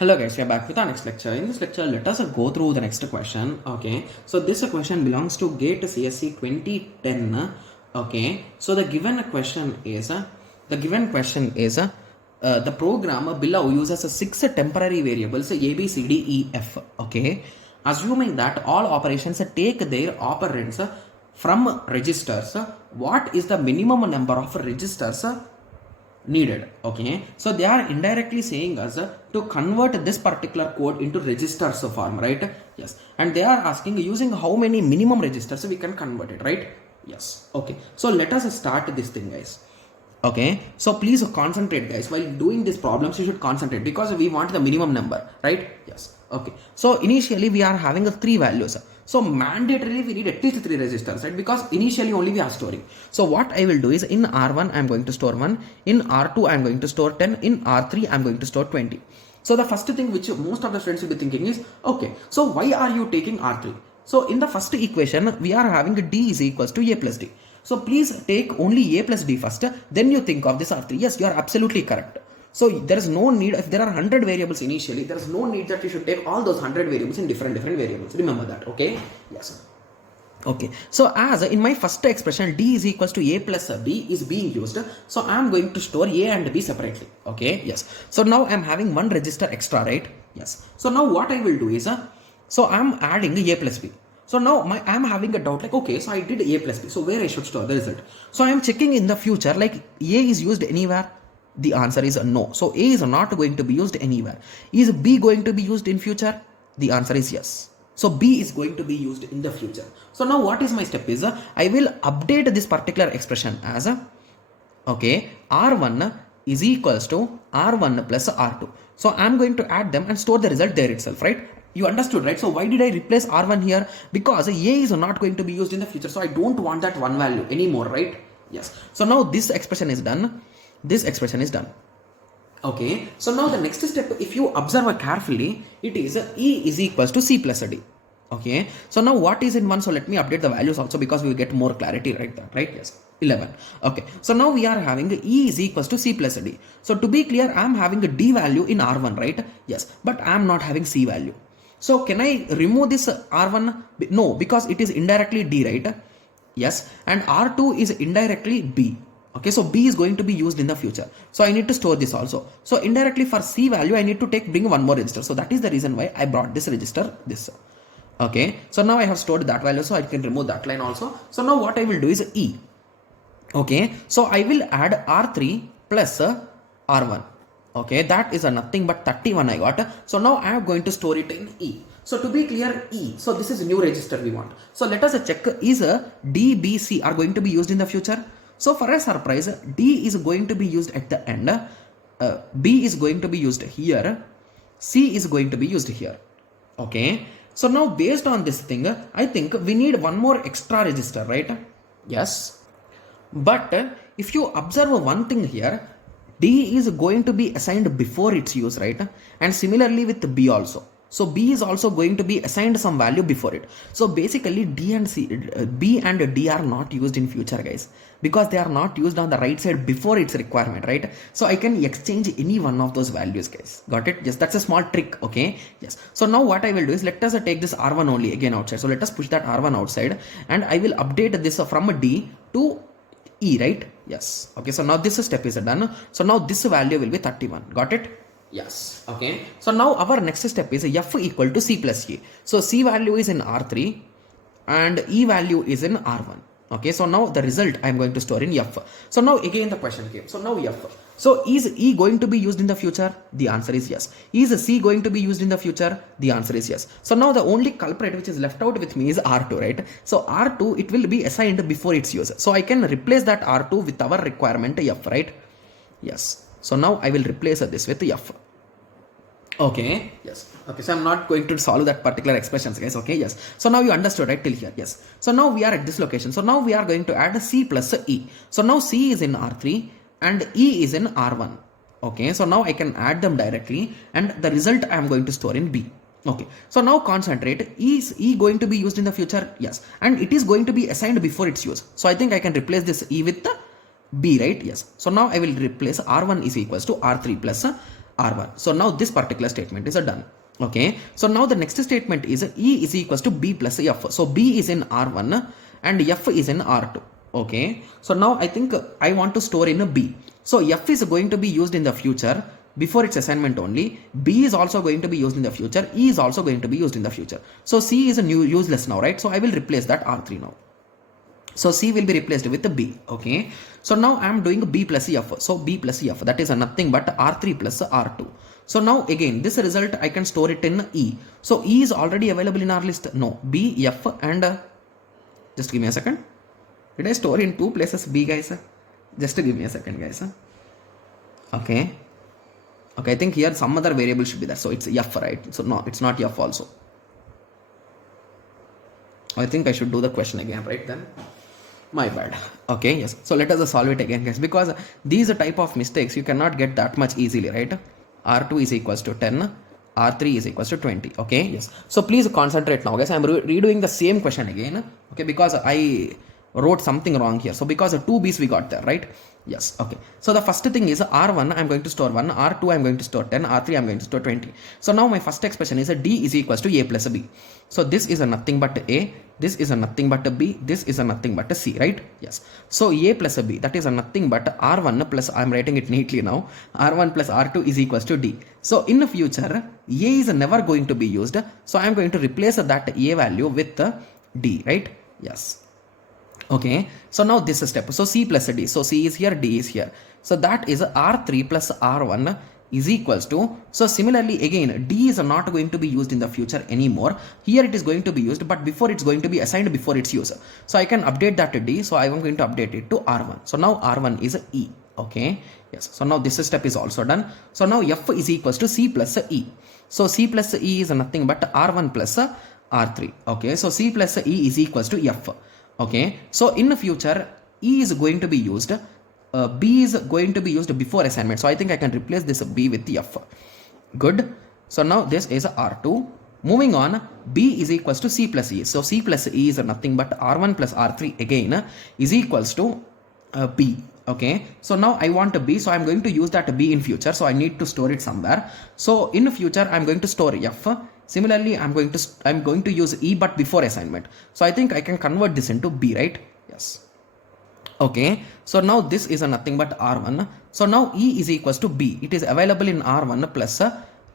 Hello guys, we are back with our next lecture. In this lecture, let us go through the next question. Okay, so this question belongs to GATE CSE 2010. Okay, so the given question is the program below uses six temporary variables A, B, C, D, E, F. Okay, assuming that all operations take their operands from registers, what is the minimum number of registers needed? Okay, so they are indirectly saying us to convert this particular code into registers form, right? Yes, and they are asking using how many minimum registers we can convert it, right? Yes. Okay, so let us start this thing, guys. Okay, so please concentrate, guys. While doing these problems you should concentrate because we want the minimum number, right? Yes. Okay, so initially we are having three values, so mandatorily we need at least three registers, right? Because initially only we are storing. So what I will do is in R1 I am going to store 1, in R2 I am going to store 10, in R3 I am going to store 20. So the first thing which most of the students will be thinking is, okay, so why are you taking R3? So in the first equation we are having D is equals to A plus D. So please take only A plus D first, then you think of this R3. Yes, you are absolutely correct. So there is no need, if there are 100 variables initially, there is no need that you should take all those 100 variables in different variables. Remember that, okay? Yes. Okay, so as in my first expression D is equals to A plus B is being used, so I am going to store A and B separately. Okay, yes. So now I am having one register extra, right? Yes. So now what I will do is, so I am adding A plus B. So now I am having a doubt like, okay, so I did A plus B, so where I should store the result? So I am checking in the future like A is used anywhere. The answer is no. So A is not going to be used anywhere. Is B going to be used in future? The answer is yes. So B is going to be used in the future. So now what is my step is, I will update this particular expression as, okay, R1 is equals to R1 plus R2. So I am going to add them and store the result there itself, right? You understood, right? So why did I replace R1 here? Because A is not going to be used in the future. So I don't want that one value anymore, right? Yes. So now this expression is done. This expression is done. Okay, so now the next step, if you observe carefully, it is E is equals to C plus D. Okay, so now what is in 1? So let me update the values also because we will get more clarity, right? Right? Yes, 11. Okay, so now we are having E is equals to C plus D. So to be clear, I am having a D value in R1, right? Yes, but I am not having C value. So can I remove this R1? No, because it is indirectly D, right? Yes, and R2 is indirectly B. Okay, so B is going to be used in the future. So I need to store this also. So indirectly for C value, I need to bring one more register. So that is the reason why I brought this register, this. Okay, so now I have stored that value, so I can remove that line also. So now what I will do is E. Okay, so I will add R3 plus R1. Okay, that is nothing but 31 I got. So now I am going to store it in E. So to be clear, E. So this is a new register we want. So let us check, is D, B, C are going to be used in the future? So for a surprise, D is going to be used at the end, B is going to be used here, C is going to be used here. Okay, so now based on this thing, I think we need one more extra register, right? Yes, but if you observe one thing here, D is going to be assigned before its use, right? And similarly with B also. So B is also going to be assigned some value before it. So basically B and D are not used in future, guys, because they are not used on the right side before its requirement, right? So I can exchange any one of those values, guys. Got it? Yes, that's a small trick. Okay, yes. So now what I will do is, let us take this R1 only again outside. So let us push that R1 outside and I will update this from D to E, right? Yes. Okay, so now this step is done. So now this value will be 31. Got it? Yes. Okay, so now our next step is F equal to C plus E. So C value is in R3 and E value is in R1. Okay, so now the result I am going to store in F. So now again the question came. So now F. So is E going to be used in the future? The answer is yes. Is C going to be used in the future? The answer is yes. So now the only culprit which is left out with me is R2, right? So R2, it will be assigned before its use. So I can replace that R2 with our requirement F, right? Yes. So now I will replace this with F. Okay, yes. Okay, so I'm not going to solve that particular expressions, guys. Okay, yes. So now you understood, right, till here? Yes. So now we are at this location. So now we are going to add C plus E. So now C is in R3 and E is in R1. Okay, so now I can add them directly and the result I am going to store in B. Okay, so now concentrate. Is E going to be used in the future? Yes. And it is going to be assigned before its use. So I think I can replace this E with the B, right? Yes. So now I will replace R1 is equals to R3 plus R1. So now this particular statement is done. Okay, so now the next statement is E is equals to B plus F. So B is in R1 and F is in R2. Okay, so now I think I want to store in a B. So F is going to be used in the future before its assignment only. B is also going to be used in the future. E is also going to be used in the future. So C is a new useless now, right? So I will replace that R3 now. So C will be replaced with the B. Okay, so now I am doing B plus F. So B plus F, that is nothing but R3 plus R2. So now again this result I can store it in E. So E is already available in our list. No, B, F and just give me a second. Did I store in two places B, guys? Just give me a second, guys. Okay, I think here some other variable should be there. So it's F, right? So no, it's not F also. I think I should do the question again, right then. My bad. Okay, yes. So let us solve it again, guys, because these type of mistakes you cannot get that much easily, right? R2 is equals to 10, R3 is equals to 20. Okay, yes. So please concentrate now, guys. I am redoing the same question again. Okay, because I wrote something wrong here. So because of 2 B's we got there, right? Yes. Okay. So the first thing is R1 I'm going to store 1, R2 I'm going to store 10, R3 I'm going to store 20. So now my first expression is D is equals to A plus B. So this is a nothing but A, this is a nothing but a B, this is a nothing but a C, right? Yes. So A plus a B, that is a nothing but R1 plus, I'm writing it neatly now, R1 plus R2 is equals to D. So in the future, A is never going to be used. So I'm going to replace that A value with D, right? Yes. Okay, so now this step, so C plus D, so C is here, D is here, so that is R3 plus R1 is equals to, so similarly again D is not going to be used in the future anymore. Here it is going to be used, but before it's going to be assigned before its use, so I can update that to D. So I am going to update it to R1. So now R1 is E. Okay, yes, so now this step is also done. So now F is equals to C plus E. So C plus E is nothing but R1 plus R3. Okay, so C plus E is equals to F. Okay, so in the future E is going to be used, B is going to be used before assignment. So I think I can replace this B with the F. Good. So now this is R2. Moving on, B is equals to C plus E. So C plus E is nothing but R1 plus R3 again is equals to B. Okay, so now I want a B, so I'm going to use that B in future. So I need to store it somewhere. So in future I'm going to store F. Similarly, I'm going to use E but before assignment. So I think I can convert this into B, right? Yes. Okay, so now this is a nothing but R1. So now E is equals to B. It is available in R1 plus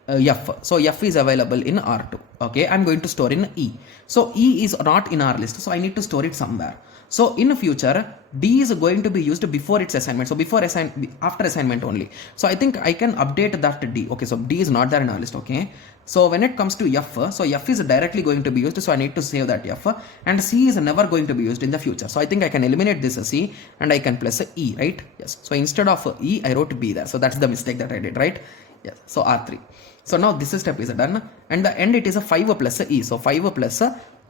F. So F is available in R2. Okay, I'm going to store in E. So E is not in our list, so I need to store it somewhere. So in future, D is going to be used before its assignment. So after assignment only. So I think I can update that to D. Okay, so D is not there in our list. Okay, so when it comes to F, so F is directly going to be used. So I need to save that F, and C is never going to be used in the future. So I think I can eliminate this C and I can plus E, right? Yes. So instead of E, I wrote B there. So that's the mistake that I did, right? Yes. So R3. So now this step is done, and the end it is a 5 plus E. So 5 plus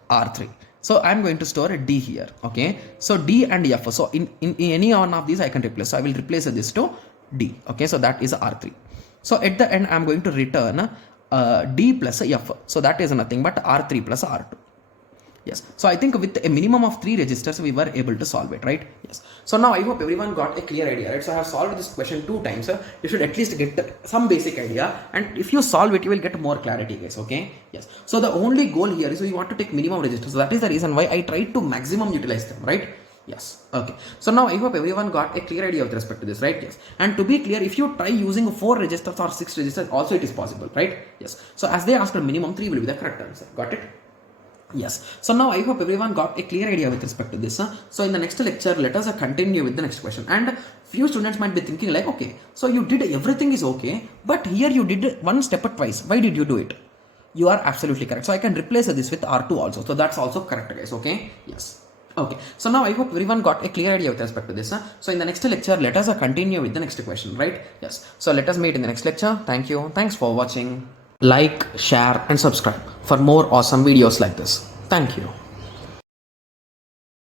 R3. So I'm going to store a D here. Okay, so D and F. So in any one of these I can replace. So I will replace this to D. Okay, so that is R3. So at the end I'm going to return D plus F. So that is nothing but R3 plus R2. Yes. So I think with a minimum of 3 registers we were able to solve it, right? Yes. So now I hope everyone got a clear idea, right? So I have solved this question 2 times. You should at least get some basic idea, and if you solve it you will get more clarity, guys. Okay. Yes. So the only goal here is you want to take minimum registers. So that is the reason why I tried to maximum utilize them, right? Yes. Okay. So now I hope everyone got a clear idea with respect to this, right? Yes. And to be clear, if you try using 4 registers or 6 registers, also it is possible, right? Yes. So as they asked, minimum 3 will be the correct answer. Got it? Yes. So now I hope everyone got a clear idea with respect to this. So in the next lecture, let us continue with the next question. And few students might be thinking like, okay, so you did everything is okay, but here you did one step twice. Why did you do it? You are absolutely correct. So I can replace this with R2 also. So that's also correct, guys. Okay. Yes. Okay. So now I hope everyone got a clear idea with respect to this. So in the next lecture, let us continue with the next question, right? Yes. So let us meet in the next lecture. Thank you. Thanks for watching. Like, share and subscribe for more awesome videos like this. Thank you.